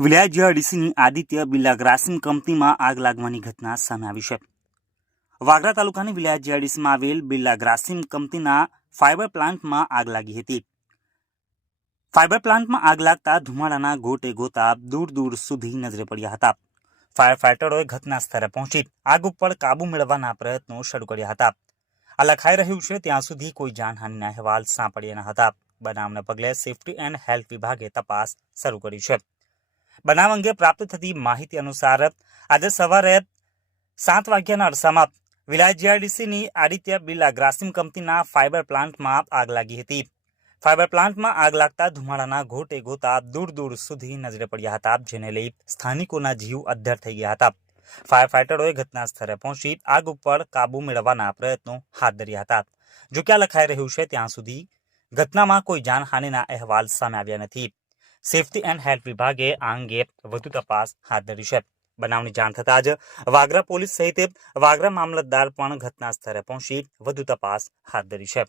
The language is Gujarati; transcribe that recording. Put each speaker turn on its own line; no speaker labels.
વિલાયત જીઆઈડીસીની આદિત્ય બિરલા ગ્રાસિમ કંપનીમાં આગ લાગવાની ઘટના સામે આવી છે. વાગરા તાલુકાની વિલાયત જીઆરડીસીમાં આવેલ બિરલા ગ્રાસિમ કંપનીના ફાઇબર પ્લાન્ટમાં આગ લાગી હતી. ફાઇબર પ્લાન્ટમાં આગ લાગતા ધુમાડાના ગોટે ગોતા દૂર દૂર સુધી નજરે પડ્યા હતા. ફાયર ફાઇટરોએ ઘટના સ્થળે પહોંચી આગ ઉપર કાબુ મેળવવાના પ્રયત્નો શરૂ કર્યા હતા. આ લખાઈ રહ્યું છે ત્યાં સુધી કોઈ જાનહાનિના અહેવાલ સાંપડ્યા ન હતા. બનાવને પગલે સેફટી એન્ડ હેલ્થ વિભાગે તપાસ શરૂ કરી છે. બનાવ અંગે પ્રાપ્ત થતી માહિતી અનુસાર આજે સવારે સાત વાગ્યાના અરસામાં વિલાય જીઆરડીસીની આદિત્ય બિરલા ગ્રાસિમ કંપનીના ફાઇબર પ્લાન્ટમાં આગ લાગી હતી. ફાઇબર પ્લાન્ટમાં આગ લાગતા ધુમાડાના ઘોટે ગોતા દૂર દૂર સુધી નજરે પડ્યા હતા, જેને લઈ સ્થાનિકોના જીવ અદ્ધર થઈ ગયા હતા. ફાયર ફાઇટરોએ ઘટના સ્થળે પહોંચી આગ ઉપર કાબુ મેળવવાના પ્રયત્નો હાથ ધર્યા હતા. જો કે લખાઈ રહ્યું છે, ત્યાં સુધી ઘટનામાં કોઈ જાનહાનિના અહેવાલ સામે આવ્યા નથી. સેફટી એન્ડ હેલ્થ વિભાગે આ અંગે વધુ તપાસ હાથ ધરી છે. બનાવની જાણ થતાં જ વાગરા પોલીસ સહિત વાગરા મામલતદાર પણ ઘટના સ્થળે પહોંચી વધુ તપાસ હાથ ધરી છે.